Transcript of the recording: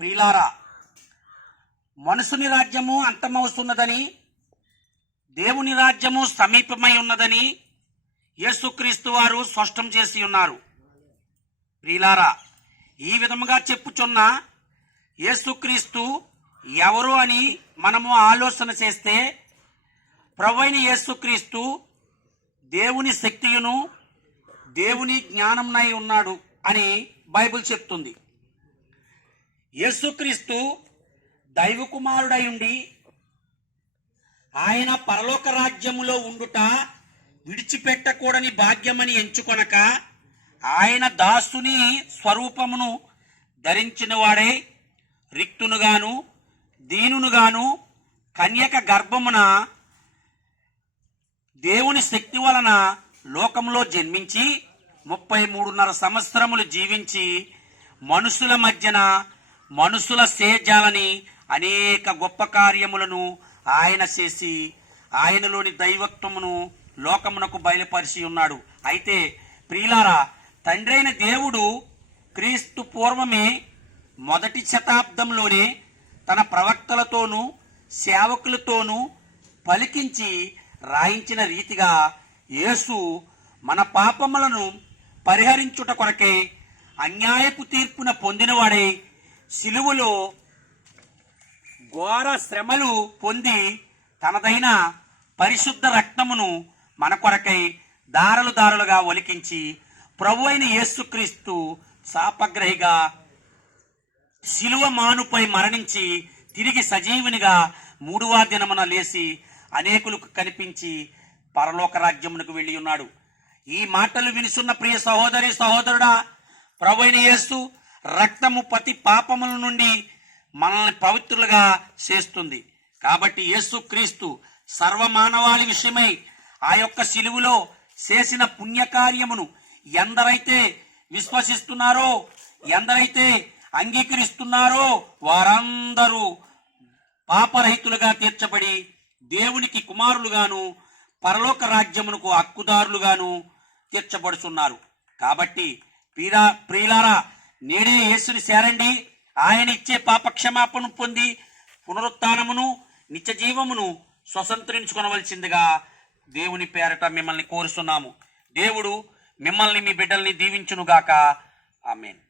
ప్రియులారా, మనుషుని రాజ్యము అంతమవుతున్నదని, దేవుని రాజ్యము సమీపమై ఉన్నదని యేసుక్రీస్తు వారు స్పష్టం చేసి ఉన్నారు. ప్రియులారా, ఈ విధముగా చెప్పుచున్న యేసుక్రీస్తు ఎవరు అని మనము ఆలోచన చేస్తే, ప్రభువైన యేసుక్రీస్తు దేవుని శక్తియును దేవుని జ్ఞానంనై ఉన్నాడు అని బైబిల్ చెప్తుంది. యేసుక్రీస్తు దైవ కుమారుడై ఉండి ఆయన పరలోక రాజ్యములో ఉండుట విడిచిపెట్టకూడని భాగ్యమని ఎంచుకొనక ఆయన దాసుని స్వరూపమును ధరించిన వాడే రిక్తునుగాను దీనునుగాను కన్యక గర్భమున దేవుని శక్తి వలన లోకంలో జన్మించి 33.5 సంవత్సరములు జీవించి మనుషుల మధ్యన మనుషుల సేజాలని అనేక గొప్ప కార్యములను ఆయన చేసి ఆయనలోని దైవత్వమును లోకమునకు బయలుపరిచి ఉన్నాడు. అయితే ప్రియులారా, తండ్రి అయిన దేవుడు క్రీస్తు పూర్వమే మొదటి శతాబ్దంలోనే తన ప్రవక్తలతోనూ సేవకులతోనూ పలికించి రాయించిన రీతిగా యేసు మన పాపములను పరిహరించుట కొరకే అన్యాయపు తీర్పున పొందినవాడై సిలువలో ఘోర శ్రమలు పొంది తనదైన పరిశుద్ధ రక్తమును మన కొరకై దారలు దారులుగా ఒలికించి ప్రభు అయిన యేసుక్రీస్తు శాపగ్రహిగా సిలువ మానుపై మరణించి తిరిగి సజీవునిగా 3వ దినమున లేచి అనేకులకు కనిపించి పరలోక రాజ్యమునకు వెళ్ళి ఉన్నాడు. ఈ మాటలు వినుసున్న ప్రియ సహోదరి సహోదరుడా, ప్రభు అయిన యేసు రక్తము ప్రతి పాపముల నుండి మనల్ని పవిత్రులుగా చేస్తుంది. కాబట్టి యేసుక్రీస్తు సర్వమానవాళి విషయమై ఆ యొక్క సిలువలో చేసిన పుణ్యకార్యమును ఎందరైతే విశ్వసిస్తున్నారో, ఎందరైతే అంగీకరిస్తున్నారో వారందరూ పాపరహితులుగా తీర్చబడి దేవునికి కుమారులుగాను పరలోక రాజ్యమునకు హక్కుదారులుగాను తీర్చబడుతున్నారు. కాబట్టి ప్రియులారా, నేడే యేసుని చేరండి. ఆయన ఇచ్చే పాపక్షమాపణ పొంది పునరుత్థానమును నిత్య జీవమును స్వతంత్రించుకొనవలసిందిగా దేవుని పేరట మిమ్మల్ని కోరుతున్నాము. దేవుడు మిమ్మల్ని మీ బిడ్డల్ని దీవించునుగాక. ఆమేన్.